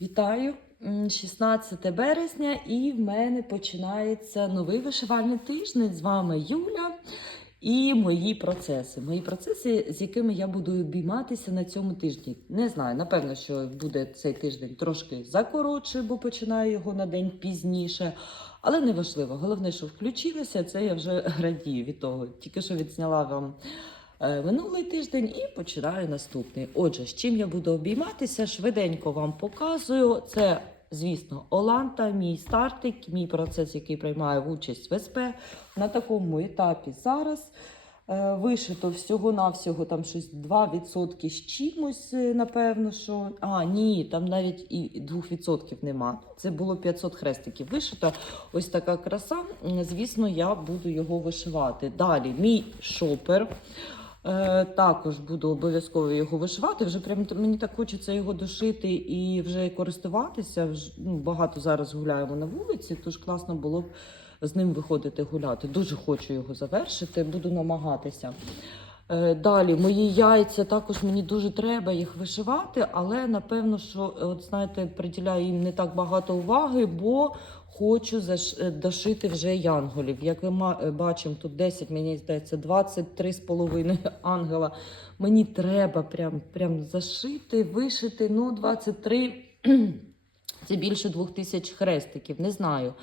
Вітаю! 16 березня, і в мене починається новий вишивальний тиждень. З вами Юля і мої процеси. Мої процеси, з якими я буду обійматися на цьому тижні. Не знаю, напевно, що буде цей тиждень трошки закоротше, бо починаю його на день пізніше. Але не важливо. Головне, що включилася, це я вже радію від того. Тільки що відзняла вам минулий тиждень і починаю наступний. Отже, з чим я буду обійматися, швиденько вам показую. Це, звісно, Оланта, мій стартик, мій процес, який приймає участь в СП. На такому етапі зараз. Е, Вишито всього-навсього там щось 2% з чимось, е, напевно, що. А, ні, там навіть і 2% нема. Це було 500 хрестиків вишито. Ось така краса. Звісно, я буду його вишивати. Далі, мій шопер. Е, також буду обов'язково його вишивати. Вже прям мені так хочеться його дошити і вже користуватися. Вж- Ну, багато зараз гуляємо на вулиці, тож класно було б з ним виходити гуляти. Дуже хочу його завершити, буду намагатися. Е, Далі мої яйця також мені дуже треба їх вишивати, але напевно, що от знаєте, приділяю їм не так багато уваги, бо хочу е, дошити вже янголів. Як ми е, бачимо, тут 10, мені здається, 23 з половиною ангела. Мені треба прям, прям зашити, вишити. Ну, 23 це більше двох тисяч хрестиків. Не знаю.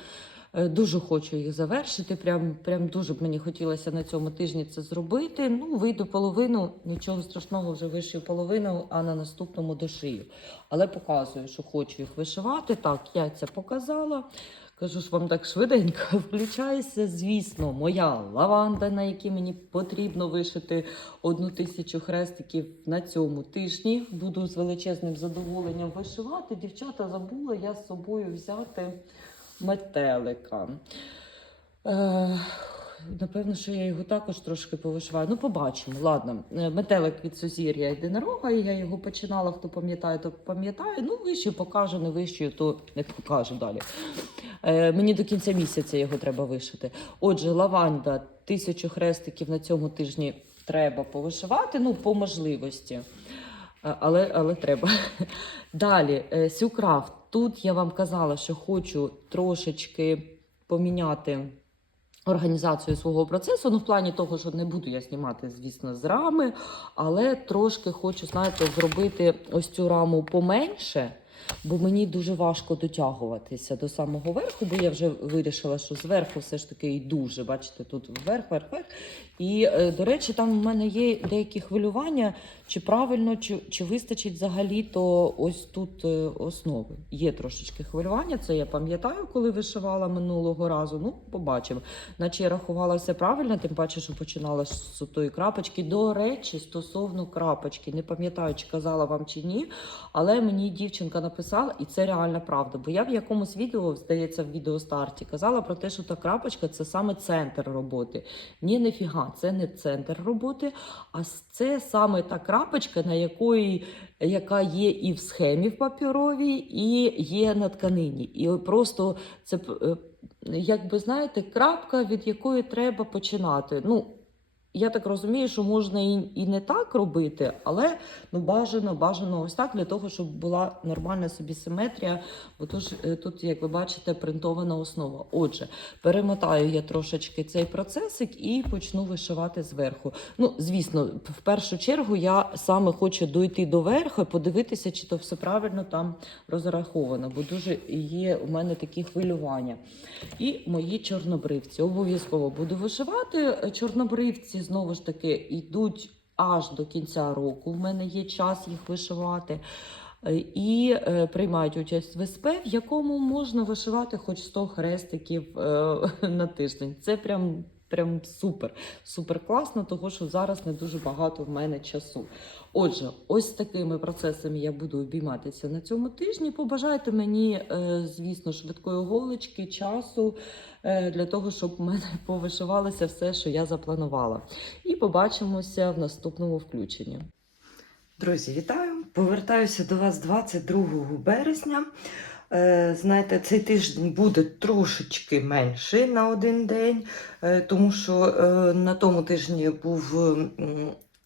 Е, Дуже хочу їх завершити. Прям, прям дуже б мені хотілося на цьому тижні це зробити. Ну, вийду половину, нічого страшного, вже вишию половину, а на наступному дошию. Але показую, що хочу їх вишивати. Так, я це показала. Кажу ж вам так швиденько включається. Звісно, моя лаванда, на якій мені потрібно вишити одну тисячу хрестиків на цьому тижні. Буду з величезним задоволенням вишивати. Дівчата забула я з собою взяти метелика. Е, напевно, що я його також трошки повишиваю. Ну, побачимо. Ладно, Е, метелик від сузір'я єдинорога, і я його починала. Хто пам'ятає, то пам'ятає. Ну, вище покажу, не вищою, то не покажу далі. Е, мені до кінця місяця його треба вишити. Отже, лаванда, тисячу хрестиків на цьому тижні треба повишивати, ну, по можливості. Е, Але, але треба. Далі, е, Сюкрафт. Тут я вам казала, що хочу трошечки поміняти організацію свого процесу. Ну, в плані того, що не буду я знімати, звісно, з рами, але трошки хочу, знаєте, зробити ось цю раму поменше. Бо мені дуже важко дотягуватися до самого верху, бо я вже вирішила, що зверху все ж таки йду вже, бачите, тут вверх, вверх, вверх. І, е, до речі, там в мене є деякі хвилювання, чи правильно, чи, чи вистачить взагалі то ось тут е, основи. Є трошечки хвилювання, це я пам'ятаю, коли вишивала минулого разу. Ну, побачимо. Наче я рахувала все правильно, тим паче, що починала з тої крапочки. До речі, стосовно крапочки, не пам'ятаю, чи казала вам чи ні, але мені дівчинка написала, і це реальна правда. Бо я в якомусь відео, здається, в відеостарті казала про те, що та крапочка це саме центр роботи. Ні, нефіга, це не центр роботи, а це саме та крапочка, на якої яка є і в схемі в папіровій, і є на тканині. І просто це е, якби знаєте, крапка, від якої треба починати. Ну, я так розумію, що можна і, і не так робити, але ну бажано, бажано ось так для того, щоб була нормальна собі симетрія. Бо тож е, тут, як ви бачите, принтована основа. Отже, перемотаю я трошечки цей процесик і почну вишивати зверху. Ну, звісно, в першу чергу я саме хочу дойти до верху, подивитися, чи то все правильно там розраховано, бо дуже є у мене такі хвилювання. І мої чорнобривці. Обов'язково буду вишивати. Е, Знову ж таки йдуть аж до кінця року. В мене є час їх вишивати. Е, І е, приймають участь в СП, в якому можна вишивати хоч 100 хрестиків е, на тиждень. Це прям. Прям супер, супер класно, того що зараз не дуже багато в мене часу. Отже, ось такими процесами я буду обійматися на цьому тижні. Побажайте мені, е, звісно, швидкої голочки, часу е, для того, щоб в мене повишивалося все, що я запланувала. І побачимося в наступному включенні. Друзі, вітаю! Повертаюся до вас 22 березня. Е, Знаєте, цей тиждень буде трошечки менший на один день, е, тому що е, на тому тижні був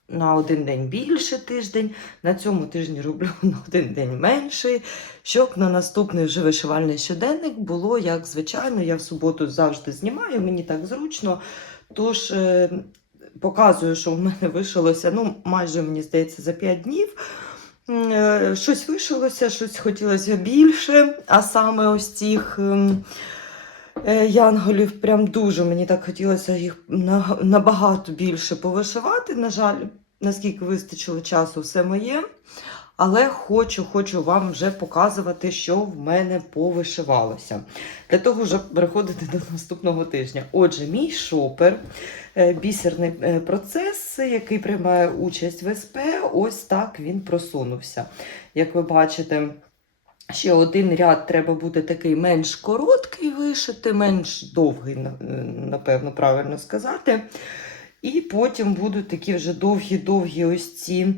на один день більше тиждень, на цьому тижні роблю на один день менший, щоб на наступний вже вишивальний щоденник було як звичайно. Я в суботу завжди знімаю, мені так зручно. Тож показую, що в мене вишилося, ну, майже, мені здається, за 5 днів. Е, Щось вишилося, щось хотілося більше, а саме ось цих ем, е, янголів, прям дуже мені так хотілося їх набагато більше повишивати. На жаль, наскільки вистачило часу, все моє. Але хочу, хочу вам вже показувати, що в мене повишивалося. Для того, щоб переходити до наступного тижня. Отже, мій шопер, е, бісерний е, процес, який приймає участь в СП, ось так він просунувся. Як ви бачите, ще один ряд треба буде такий менш короткий вишити, менш довгий, е, напевно, правильно сказати. І потім будуть такі вже довгі-довгі ось ці.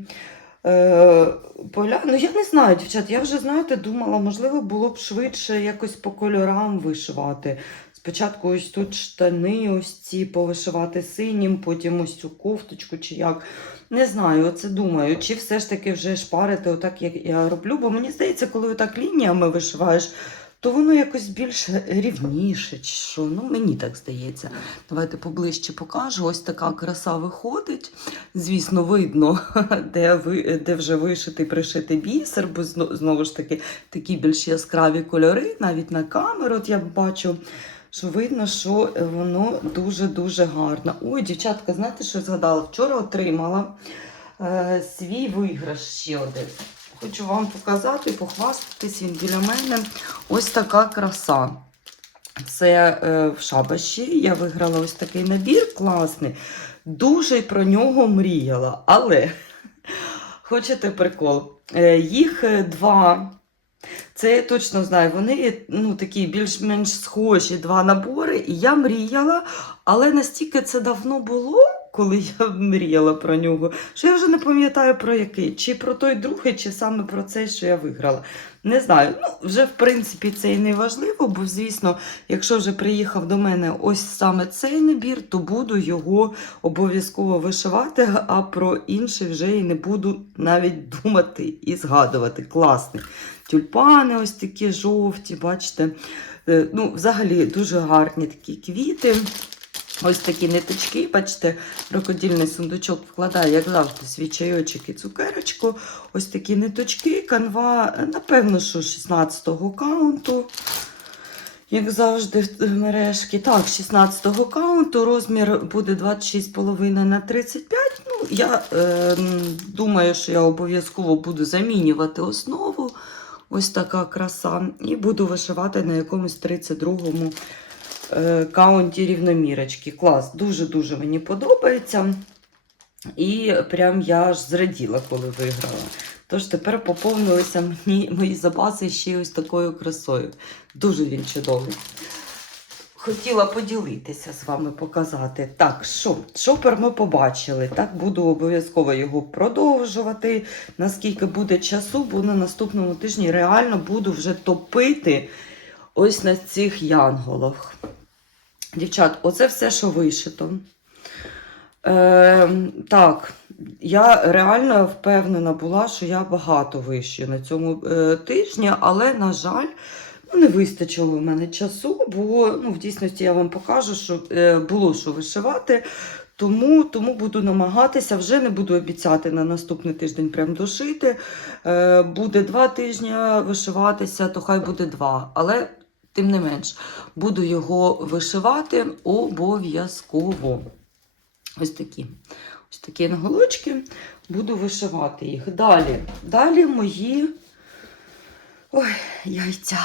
Е, поля. Ну, я не знаю, дівчат, я вже, знаєте, думала, можливо, було б швидше якось по кольорам вишивати. Спочатку ось тут штани, ось ці повишивати синім, потім ось цю кофточку чи як. Не знаю, оце думаю, чи все ж таки вже шпарити отак, як я роблю. Бо мені здається, коли отак лініями вишиваєш, то воно якось більш рівніше, що. Ну, мені так здається. Давайте поближче покажу. Ось така краса виходить. Звісно, видно, де, ви, де вже вишитий, пришитий бісер, бо знову ж таки такі більш яскраві кольори, навіть на камеру, от я бачу, що видно, що воно дуже-дуже гарно. Ой, дівчатка, знаєте, що я згадала? Вчора отримала е, свій виграш ще один. Хочу вам показати, похвастатись він біля мене. Ось така краса. Це е, в шабаші. Я виграла ось такий набір класний. Дуже про нього мріяла. Але хочете прикол? Е, їх е, два. Це я точно знаю. Вони ну, такі більш-менш схожі два набори. І я мріяла, але настільки це давно було, коли я мріяла про нього, що я вже не пам'ятаю про який. Чи про той другий, чи саме про цей, що я виграла. Не знаю. Ну, вже в принципі це і не важливо, бо, звісно, якщо вже приїхав до мене ось саме цей набір, то буду його обов'язково вишивати, а про інший вже і не буду навіть думати і згадувати. Класний. Тюльпани ось такі жовті, бачите. Е, Ну, взагалі дуже гарні такі квіти. Ось такі ниточки, бачите, крокодильний сундучок вкладає, як завжди, свій чайочок і цукерочку. Ось такі ниточки, канва, напевно, що 16-го каунту. Як завжди, мережки. Так, 16-го каунту, розмір буде 26,5 на 35. Ну, я е, думаю, що я обов'язково буду замінювати основу. Ось така краса. І буду вишивати на якомусь 32-му е, каунті рівномірочки. Клас, дуже-дуже мені подобається. І прям я аж зраділа, коли виграла. Тож тепер поповнилися мені, мої запаси ще ось такою красою. Дуже він чудовий. Хотіла поділитися з вами, показати. Так, що, шопер ми побачили. Так, буду обов'язково його продовжувати. Наскільки буде часу, бо на наступному тижні реально буду вже топити ось на цих янголах. Дівчат, оце все, що вишито. Е, так, я реально впевнена була, що я багато вищу на цьому е, тижні, але, на жаль, ну, не вистачило в мене часу, бо ну, в дійсності я вам покажу, що е, було що вишивати. Тому, тому буду намагатися, вже не буду обіцяти на наступний тиждень прям дошити. Е, буде два тижні вишиватися, то хай буде два. Але тим не менш, буду його вишивати обов'язково. Ось такі. Ось такі наголочки. Буду вишивати їх. Далі. Далі мої ой, яйця.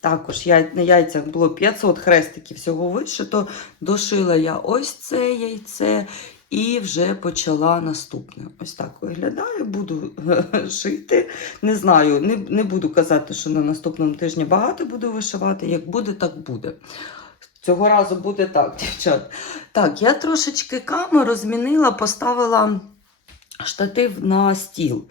Також я, на яйцях було 500 хрестиків всього вишито. Дошила я ось це яйце і вже почала наступне. Ось так виглядає, буду шити. Не знаю, не, не буду казати, що на наступному тижні багато буду вишивати. Як буде, так буде. Цього разу буде так, дівчат. Так, я трошечки камеру змінила, поставила штатив на стіл.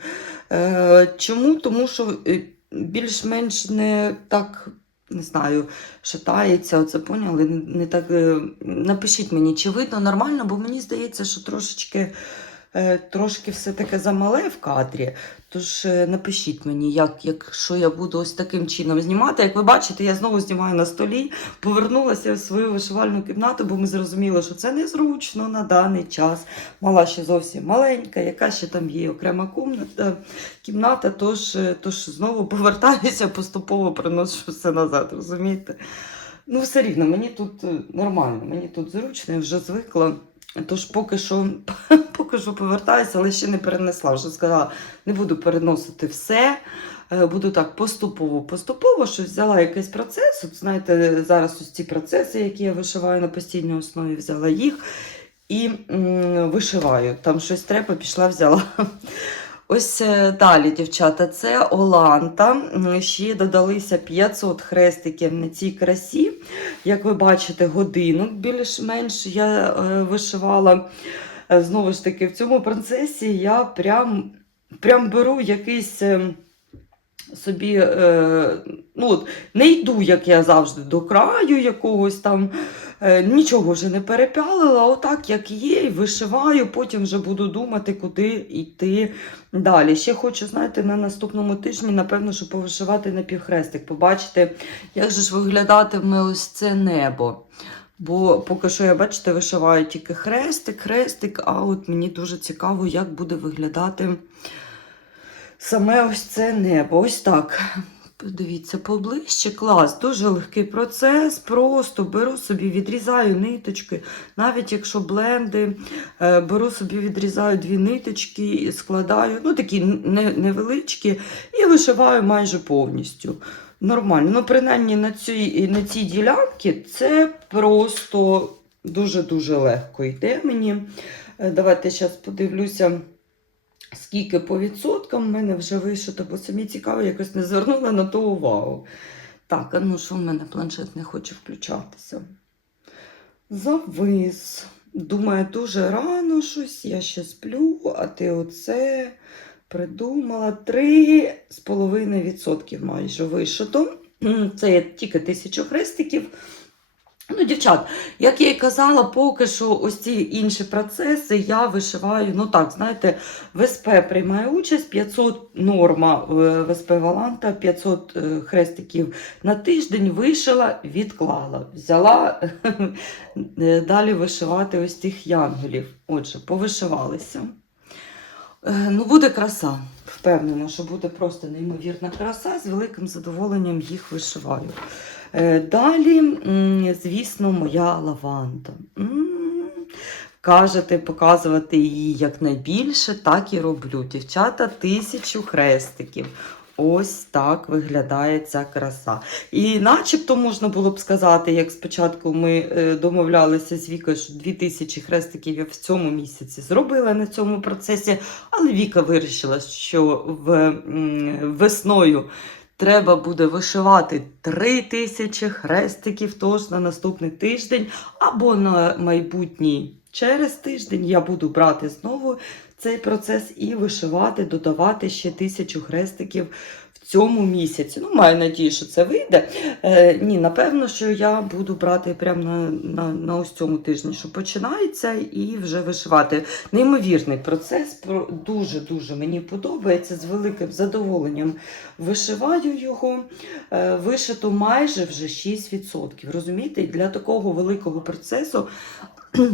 Е, чому? Тому що е, більш-менш не так. Не знаю, шатається, оце поняли. Не, так, е, напишіть мені, чи видно нормально, бо мені здається, що трошечки е, трошки все-таки замале в кадрі. Тож е, напишіть мені, як, якщо я буду ось таким чином знімати. Як ви бачите, я знову знімаю на столі, повернулася в свою вишивальну кімнату, бо ми зрозуміли, що це незручно на даний час. Мала ще зовсім маленька, яка ще там є окрема кімната, кімната тож, е, тож знову повертаюся, поступово приношу все назад, розумієте? Ну, все рівно, мені тут нормально, мені тут зручно, я вже звикла. Тож поки що, поки що повертаюся, але ще не перенесла. Вже сказала, не буду переносити все. е, Буду так поступово, поступово, що взяла якийсь процес. От знаєте, зараз ось ці процеси, які я вишиваю на постійній основі, взяла їх і м, вишиваю. Там щось треба, пішла, взяла. Ось е, далі, дівчата, це Оланта. Ще додалися 500 хрестиків на цій красі. Як ви бачите, годинок більш-менш я е, вишивала. Е, Знову ж таки, в цьому процесі я прям, прям беру якийсь. Собі ну, от, не йду, як я завжди, до краю якогось там, нічого вже не перепялила, отак, як є, і вишиваю, потім вже буду думати, куди йти далі. Ще хочу, знаєте, на наступному тижні, напевно, що повишивати на півхрестик, побачити, як же ж виглядатиме ось це небо. Бо поки що я, бачите, вишиваю тільки хрестик, хрестик, а от мені дуже цікаво, як буде виглядати саме ось це небо. Ось так. Подивіться, поближче, клас, дуже легкий процес. Просто беру собі, відрізаю ниточки, навіть якщо бленди, е, беру собі, відрізаю дві ниточки, складаю, ну такі невеличкі, і вишиваю майже повністю. Нормально. Ну, принаймні на цій, на цій ділянці це просто дуже-дуже легко йде мені. Е, Давайте зараз подивлюся. Скільки по відсоткам в мене вже вишито, бо самі цікаво, якось не звернула на то увагу. Так, а ну що в мене планшет не хоче включатися? Завис. Думаю, дуже рано щось, я ще сплю, а ти оце придумала 3,5% майже вишито. Це тільки тисячу хрестиків. Ну, дівчат, як я і казала, поки що ось ці інші процеси я вишиваю. Ну так, знаєте, ВСП приймає участь, 500 норма е, ВСП Валанта, 500 е, хрестиків на тиждень вишила, відклала. Взяла е, далі вишивати ось тих янголів. Отже, повишивалися. Ну, буде краса. Впевнена, що буде просто неймовірна краса. З великим задоволенням їх вишиваю. Е, Далі, звісно, моя лаванда. Кажете, показувати її якнайбільше, так і роблю. Дівчата, тисячу хрестиків. Ось так виглядає ця краса. І начебто можна було б сказати, як спочатку ми е, домовлялися з Вікою, що 2000 хрестиків я в цьому місяці зробила на цьому процесі, але Віка вирішила, що в, весною треба буде вишивати 3000 хрестиків, тож на наступний тиждень або на майбутній через тиждень я буду брати знову цей процес і вишивати, додавати ще тисячу хрестиків цьому місяці. Ну, маю надію, що це вийде. Е, ні, напевно, що я буду брати прямо на, на, на ось цьому тижні, що починається, і вже вишивати. Неймовірний процес, дуже-дуже мені подобається. З великим задоволенням вишиваю його. Е, вишито майже вже 6%. Розумієте, для такого великого процесу.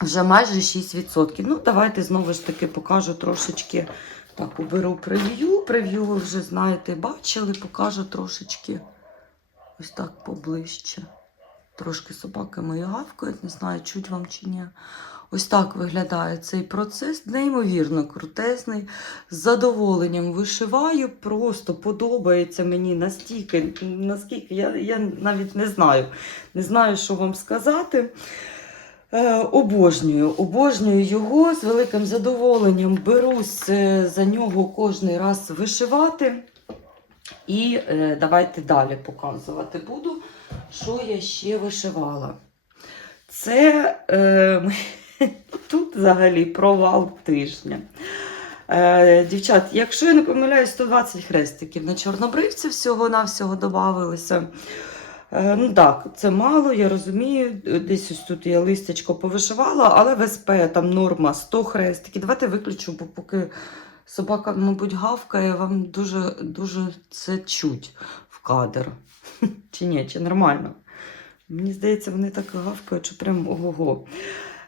Вже майже 6%. Ну, давайте знову ж таки покажу трошечки. Так, уберу прев'ю. Прев'ю ви вже знаєте, бачили, покажу трошечки ось так поближче. Трошки собаки мої гавкають, не знаю, чуть вам чи ні. Ось так виглядає цей процес, неймовірно крутезний. З задоволенням вишиваю, просто подобається мені настільки, наскільки я, я навіть не знаю. Не знаю, що вам сказати. Е, обожнюю, обожнюю його з великим задоволенням. Берусь е, за нього кожний раз вишивати. І е, давайте далі показувати буду, що я ще вишивала. Це е, тут взагалі провал тижня. Е, дівчат, якщо я не помиляюсь, 120 хрестиків на чорнобривці всього-навсього додавалися. Е, Ну так, це мало, я розумію. Десь ось тут я листячко повишивала, але в СП там норма 100 хрестиків. Давайте виключу, бо поки собака, мабуть, гавкає, вам дуже, дуже це чуть в кадр. Чи ні, чи нормально? Мені здається, вони так гавкають, що прям ого-го.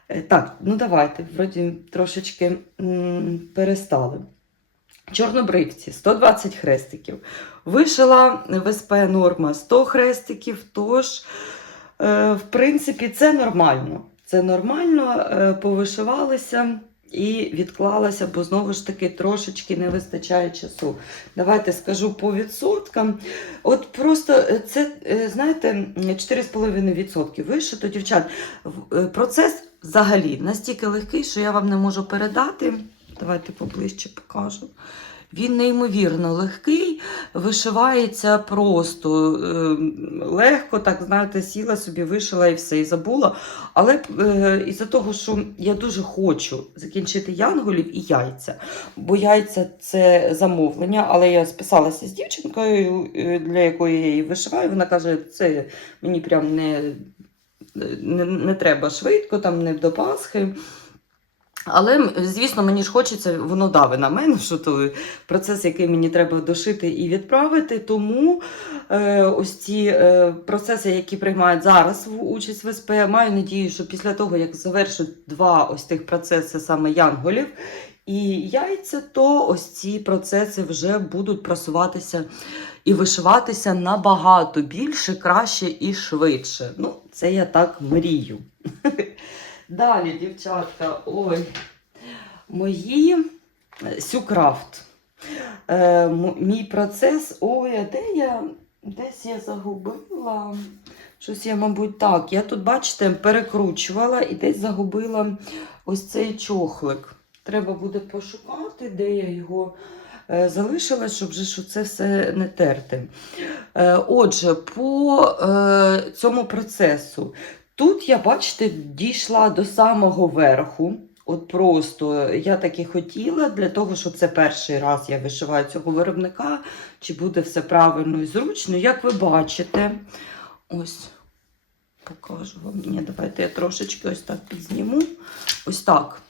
Е, Так, ну давайте, вроді трошечки перестали. Чорнобривці 120 хрестиків. Вишила в СП норма 100 хрестиків, тож, е, в принципі, це нормально. Це нормально, е, повишивалися і відклалася, бо знову ж таки трошечки не вистачає часу. Давайте скажу по відсоткам. От просто е, це, знаєте, 4,5% вишито, дівчат. Процес взагалі настільки легкий, що я вам не можу передати. Давайте поближче покажу. Він неймовірно легкий, вишивається просто е, легко, так знаєте, сіла собі, вишила і все, і забула. Але е, із-за того, що я дуже хочу закінчити янголів і яйця, бо яйця це замовлення, але я списалася з дівчинкою, е, для якої я її вишиваю. Вона каже, це мені прям не, не, не треба швидко, там не до Пасхи. Але, звісно, мені ж хочеться, воно дави на мене, що той процес, який мені треба дошити і відправити. Тому е, ось ці е, процеси, які приймають зараз в участь в СП, маю надію, що після того, як завершать два ось тих процеси саме янголів і яйця, то ось ці процеси вже будуть просуватися і вишиватися набагато більше, краще і швидше. Ну, це я так мрію. Далі, дівчатка, ой, мої е, сюкрафт. Е, мій процес, ой, а де я? Десь я загубила. Щось я, мабуть, так. Я тут, бачите, перекручувала і десь загубила ось цей чохлик. Треба буде пошукати, де я його е, залишила, щоб що це все не терти. Е, отже, по е, цьому процесу. Тут я, бачите, дійшла до самого верху. От просто я так і хотіла, для того, що це перший раз я вишиваю цього виробника, чи буде все правильно і зручно. Як ви бачите, ось покажу вам. Ні, давайте я трошечки ось так підзніму. Ось так.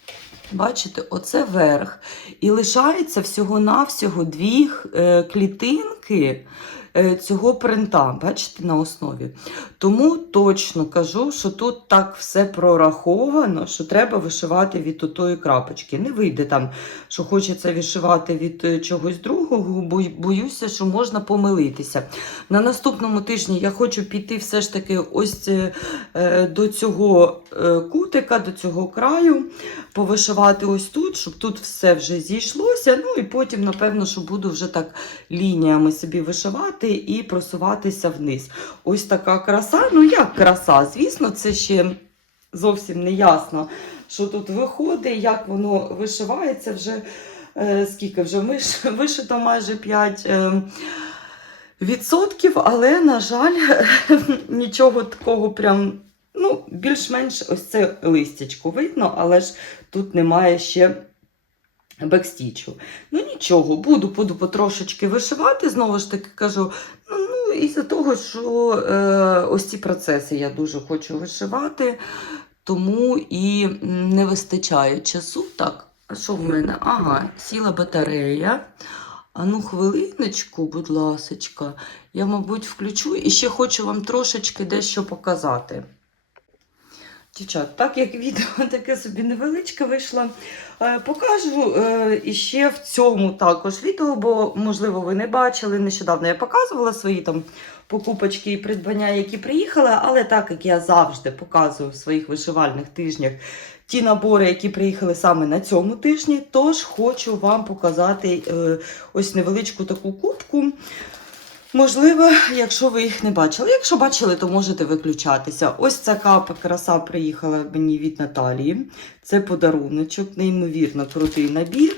Бачите, оце верх. І лишається всього-навсього дві е, клітинки цього принта, бачите, на основі. Тому точно кажу, що тут так все прораховано, що треба вишивати від отої крапочки. Не вийде там, що хочеться вишивати від е, чогось другого, бо боюся, що можна помилитися. На наступному тижні я хочу піти все ж таки ось е, е, до цього е, кутика, до цього краю, повишивати ось тут, щоб тут все вже зійшлося. Ну і потім, напевно, що буду вже так лініями собі вишивати і просуватися вниз. Ось така краса. Ну, як краса? Звісно, це ще зовсім не ясно, що тут виходить, як воно вишивається вже. Е, скільки вже виш- вишито майже 5 е, відсотків, але, на жаль, нічого такого прям. Ну, більш-менш ось це листячко видно, але ж тут немає ще бекстічу. Ну нічого, буду, буду потрошечки вишивати. Знову ж таки кажу, ну, ну із-за того, що е, ось ці процеси я дуже хочу вишивати, тому і не вистачає часу. Так, а що в мене? Ага, сіла батарея. А ну, хвилиночку, будь ласочка, я, мабуть, включу і ще хочу вам трошечки дещо показати. Дівчат, так як відео таке собі невеличке вийшло, е, покажу е, іще в цьому також відео, бо, можливо, ви не бачили. Нещодавно я показувала свої там покупочки і придбання, які приїхали, але так як я завжди показую в своїх вишивальних тижнях ті набори, які приїхали саме на цьому тижні, тож хочу вам показати е, ось невеличку таку кубку. Можливо, якщо ви їх не бачили. Якщо бачили, то можете виключатися. Ось ця капа краса приїхала мені від Наталії. Це подаруночок, неймовірно крутий набір.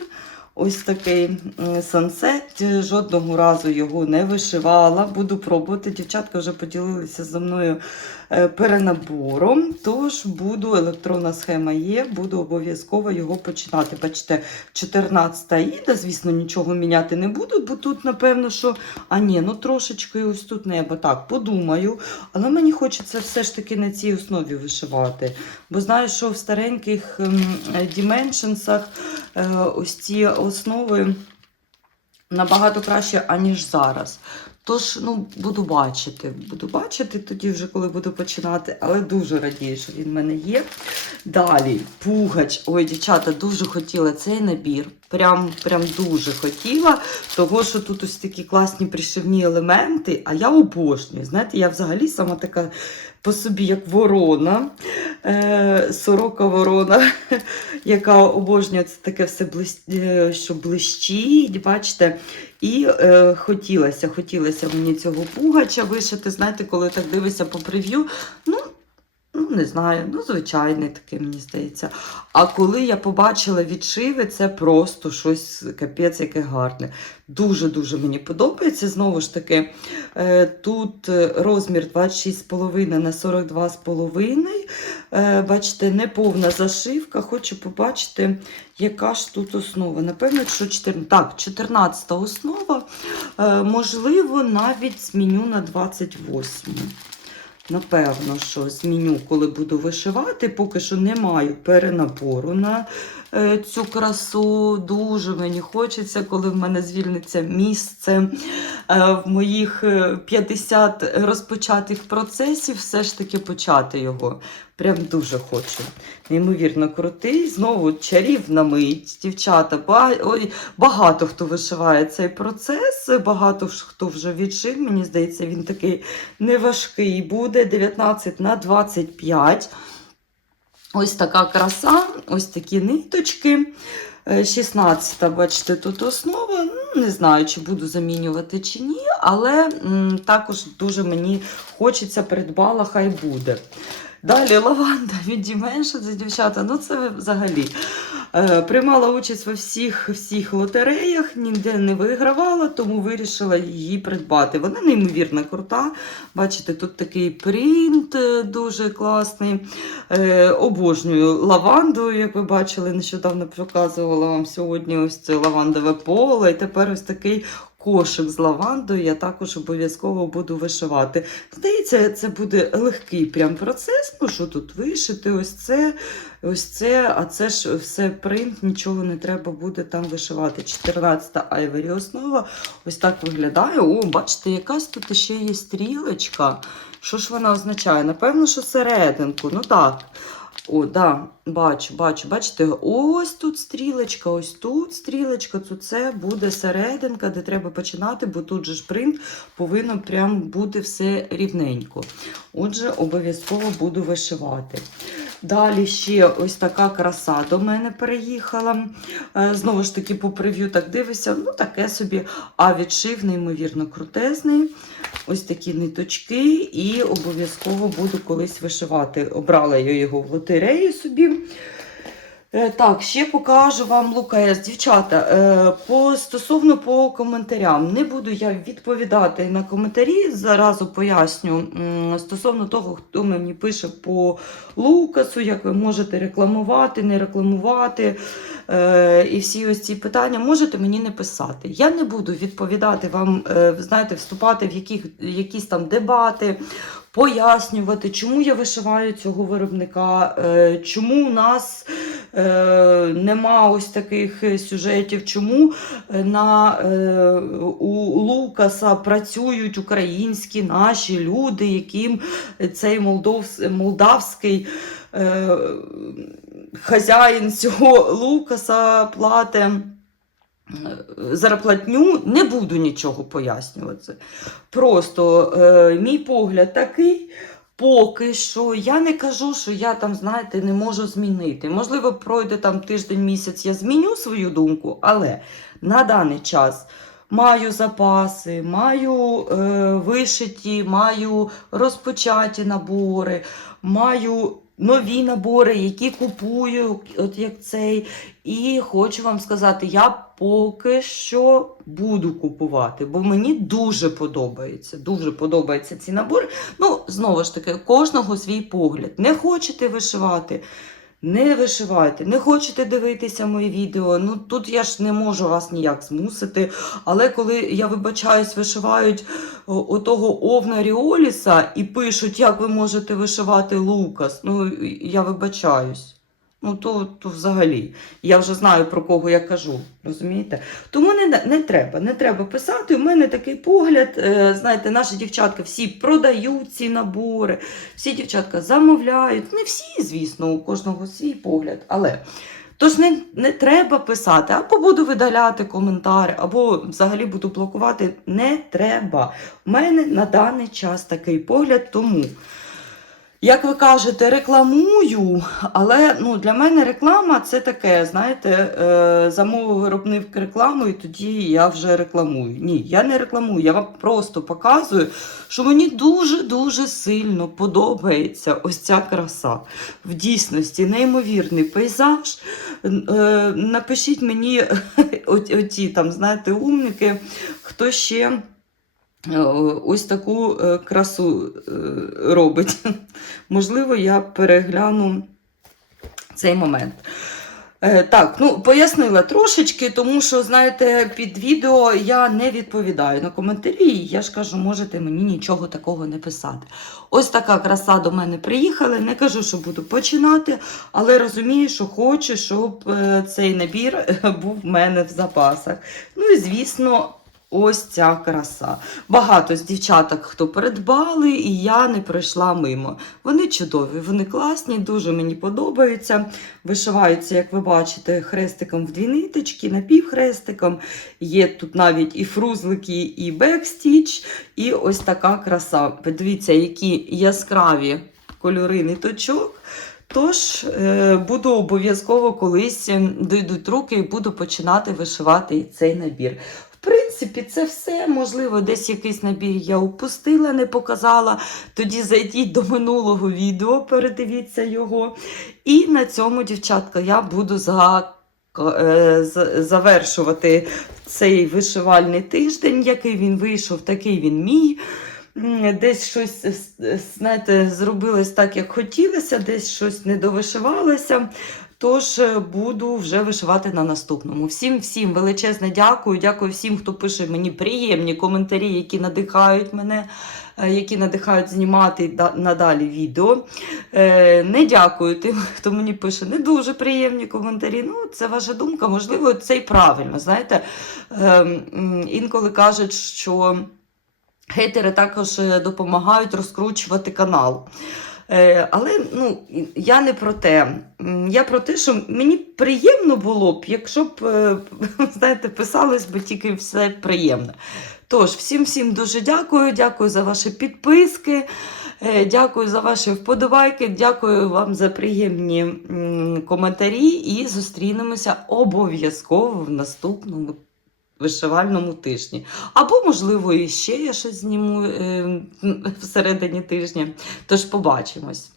Ось такий сансет. Жодного разу його не вишивала. Буду пробувати. Дівчатка вже поділилися зі мною е, перенабором. Тож буду, електронна схема є, буду обов'язково його починати. Бачите, 14-та іде, звісно, нічого міняти не буду, бо тут, напевно, що. А ні, ну трошечки ось тут небо. Так, подумаю. Але мені хочеться все ж таки на цій основі вишивати. Бо знаю, що в стареньких Dimensions'ах е, ось ці основи набагато краще, аніж зараз. Тож, ну, буду бачити. Буду бачити тоді, вже коли буду починати, але дуже радію, що він в мене є. Далі, пугач. Ой, дівчата, дуже хотіла цей набір. Прям, прям дуже хотіла, того що тут ось такі класні пришивні елементи, а я обожнюю. Знаєте, я взагалі сама така по собі, як ворона, е, сорока ворона, яка обожнює це таке все, блис... е, що блищить, бачите. І е, хотілося, хотілося мені цього пугача вишити. Знаєте, коли так дивишся по прев'ю, ну, ну не знаю, ну звичайний такий, мені здається. А коли я побачила відшиви, це просто щось капець, яке гарне. Дуже-дуже мені подобається. Знову ж таки, е, тут е, розмір 26,5 на 42,5. Е, Бачите, неповна зашивка. Хочу побачити, яка ж тут основа. Напевно, що 14, так, 14 основа. Можливо, навіть зміню на 28. Напевно, що зміню, коли буду вишивати. Поки що не маю перенабору на цю красу. Дуже мені хочеться, коли в мене звільниться місце е, в моїх е, 50 розпочатих процесів, все ж таки почати його. Прям дуже хочу. Неймовірно крутий. Знову чарівна мить. Дівчата, багато хто вишиває цей процес, багато хто вже відшив. Мені здається, він такий неважкий буде. 19 на 25. Ось така краса, ось такі ниточки. 16-та, бачите, тут основа. Ну, Не знаю, чи буду замінювати чи ні, але також дуже мені хочеться придбала, хай буде. Далі лаванда від Dimensions, дівчата, ну це взагалі. Е, приймала участь во всіх, всіх лотереях, ніде не вигравала, тому вирішила її придбати. Вона неймовірно крута. Бачите, тут такий принт е, дуже класний. Е, обожнюю лаванду, як ви бачили, нещодавно показувала вам сьогодні ось це лавандове поле. І тепер ось такий кошик з лавандою я також обов'язково буду вишивати. Здається, це буде легкий прям процес. Що тут вишити? Ось це, ось це, а це ж все принт, нічого не треба буде там вишивати. 14-та айвері основа. Ось так виглядає. О, бачите, якась тут ще є стрілочка. Що ж вона означає? Напевно, що серединку. Ну так. О, да, бачу, бачу, бачите, ось тут стрілочка, ось тут стрілочка, то це буде серединка, де треба починати, бо тут же ж принт повинно прям бути все рівненько. Отже, обов'язково буду вишивати. Далі ще ось така краса до мене переїхала. Е, Знову ж таки, по прев'ю так дивися, ну таке собі, а відшив, неймовірно крутезний. Ось такі ниточки, і обов'язково буду колись вишивати. Обрала я його в лотереї собі. Е, Так, ще покажу вам Лукас. Дівчата, е, по, стосовно по коментарям, не буду я відповідати на коментарі, заразу поясню. Стосовно того, хто мені пише по Лукасу, як ви можете рекламувати, не рекламувати. е, І всі ось ці питання можете мені не писати. Я не буду відповідати вам, знаєте, вступати в яких, якісь там дебати, пояснювати, чому я вишиваю цього виробника, е, чому у нас е, нема ось таких сюжетів, чому е, на, у Лукаса працюють українські наші люди, яким цей молдовс, молдавський хазяїн цього Лукаса платить. Е, Зарплатню не буду нічого пояснювати. Просто е, мій погляд такий, поки що я не кажу, що я там, знаєте, не можу змінити. Можливо, пройде там тиждень-місяць, я зміню свою думку, але на даний час маю запаси, маю е, вишиті, маю розпочаті набори, маю нові набори, які купую, от як цей. І хочу вам сказати, я поки що буду купувати, бо мені дуже подобається. Дуже подобаються ці набори. Ну, знову ж таки, кожного свій погляд. Не хочете вишивати. Не вишивайте, не хочете дивитися мої відео. Ну тут я ж не можу вас ніяк змусити. Але коли я вибачаюсь, вишивають отого Овна Ріоліса і пишуть, як ви можете вишивати Лукас. Ну я вибачаюсь. Ну, то, то взагалі. Я вже знаю, про кого я кажу. Розумієте? Тому не, не треба, не треба писати. У мене такий погляд. Е, знаєте, наші дівчатка всі продають ці набори, всі дівчатка замовляють. Не всі, звісно, у кожного свій погляд. Але тож не, не треба писати, або буду видаляти коментар, або взагалі буду блокувати. Не треба. У мене на даний час такий погляд, тому. Як ви кажете, рекламую, але ну, для мене реклама це таке, знаєте, е, замовив виробник рекламу, і тоді я вже рекламую. Ні, я не рекламую, я вам просто показую, що мені дуже-дуже сильно подобається ось ця краса. В дійсності, неймовірний пейзаж. Е, напишіть мені оті, там, знаєте, умники, хто ще. Е, Ось таку е, красу е, робить. Можливо, я перегляну цей момент. Так, ну пояснила трошечки, тому що, знаєте, під відео я не відповідаю на коментарі. Я ж кажу, можете мені нічого такого не писати. Ось така краса до мене приїхала. Не кажу, що буду починати, але розумію, що хочу, щоб цей набір був в мене в запасах. Ну і звісно. Ось ця краса. Багато з дівчаток, хто передбали, і я не пройшла мимо. Вони чудові, вони класні, дуже мені подобаються. Вишиваються, як ви бачите, хрестиком в дві ниточки, напівхрестиком. Є тут навіть і фрузлики, і бекстіч, і ось така краса. Подивіться, які яскраві кольори ниточок. Тож е, буду обов'язково колись дійдуть руки і буду починати вишивати цей набір. Принципі, це все. Можливо, десь якийсь набір я упустила, не показала. Тоді зайдіть до минулого відео, передивіться його. І на цьому, дівчатка, я буду за, е, завершувати цей вишивальний тиждень, який він вийшов, такий він мій. Десь щось, с- знаєте, зробилось так, як хотілося, десь щось не довишивалося. Тож е, буду вже вишивати на наступному. Всім всім величезне дякую. Дякую всім, хто пише мені приємні коментарі, які надихають мене, е, які надихають знімати надалі відео. Е, Не дякую тим, хто мені пише не дуже приємні коментарі. Ну, це ваша думка, можливо, це і правильно. Знаєте, Е, інколи кажуть, що. Хейтери також допомагають розкручувати канал. Е, але ну, я не про те. Я про те, що мені приємно було б, якщо б, е, знаєте, писалось би тільки все приємне. Тож, всім всім дуже дякую. Дякую за ваші підписки. е, Дякую за ваші вподобайки, дякую вам за приємні коментарі і зустрінемося обов'язково в наступному вишивальному тижні. Або, можливо, і ще я щось зніму е, всередині тижня. Тож побачимось.